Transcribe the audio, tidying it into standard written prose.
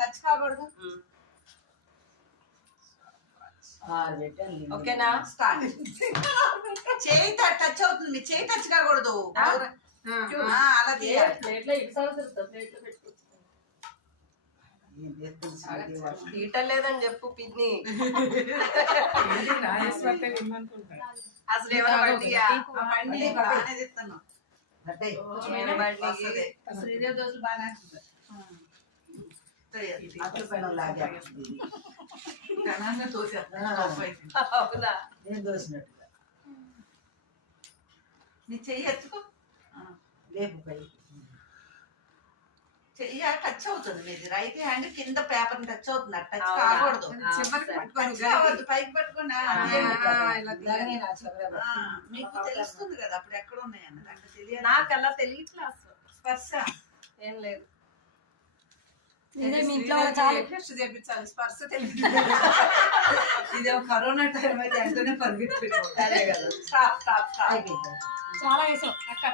Touch కాకూడదు. ఓకేనా? Start. చేయి టచ్ అవుతుంది, మీ చేయి టచ్ కాకూడదు. అలా తీయటలేదని చెప్పు పిన్ని. అసలు ఏమైనా బండియా? శ్రీదేవి దోశలు బాగా అవునా? నీ చెయ్యి ఎత్తుకో. చెయ్యి టచ్ అవుతుంది మీది. రైట్ హ్యాండ్ కింద పేపర్ టచ్ అవుతుంది. టచ్ కాకూడదు. పైకి పట్టుకోండి. మీకు తెలుస్తుంది కదా అప్పుడు ఎక్కడ ఉన్నాయని. తెలియదు. నాకు అలా తెలియట్లే అసలు. స్పర్శ ఏం లేదు. చేపించాలి. స్పర్శ తెలియదు. ఇది కరోనా టైం అయితే అంటేనే పరిగెత్తుకోవాలి. అదే కదా. Stop stop stop. చాలా వేసాం అక్క.